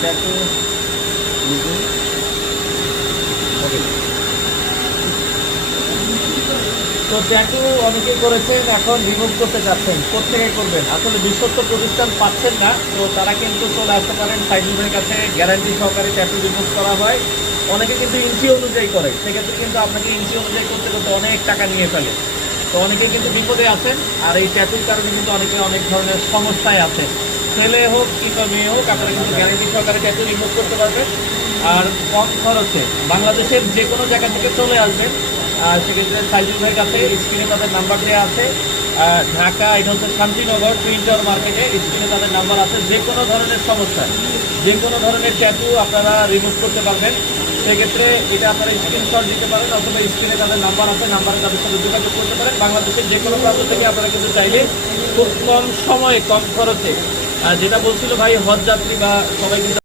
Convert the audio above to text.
Tattoo ওকে। তো tattoo অনেকেই করেছেন, এখন রিমুভ করতে চাচ্ছেন, কোথেকে করবেন? আসলে বিশ্বস্ত প্রতিষ্ঠান পাচ্ছেন না, তো তারা কিন্তু চলে আসতে পারেন সাইদুলের কাছে, গ্যারান্টি সহকারে ট্যাটু রিমুভ করা হয়। অনেকে কিন্তু ইঞ্চি অনুযায়ী করে, সেক্ষেত্রে কিন্তু আপনাকে ইঞ্চি অনুযায়ী করতে করতে অনেক টাকা নিয়ে ফেলে। তো অনেকে কিন্তু বিপদে আছেন, আর এই ট্যাটুর কারণে কিন্তু অনেকে অনেক ধরনের সমস্যায় আছেন। ছেলে হোক কিংবা মেয়ে হোক, আপনারা কিন্তু গ্যারান্টি সহকারে ট্যাটু রিমুভ করতে পারবেন। আর কম খরচে বাংলাদেশের যে কোনো জায়গা থেকে চলে আসবেন। সেক্ষেত্রে সাইজুল ভাইয়ের কাছে স্ক্রিনে তাদের নাম্বার দেওয়া আছে। ঢাকা, এটা হচ্ছে শান্তিনগর প্রিন্টার মার্কেটে, স্ক্রিনে তাদের নাম্বার আছে। যে কোনো ধরনের সমস্যা, যে কোনো ধরনের ট্যাটু আপনারা রিমুভ করতে পারবেন। সেক্ষেত্রে এটা আপনারা স্ক্রিনশট দিতে পারেন, অথবা স্ক্রিনে তাদের নাম্বার আছে, নাম্বারে তাদের সাথে যোগাযোগ করতে পারেন। বাংলাদেশের যে কোনো প্রান্ত থেকে আপনারা কিন্তু চাইলে খুব কম সময়ে কম খরচে, যেটা বলছিল ভাই হজ যাত্রী বা সবাই কিন্তু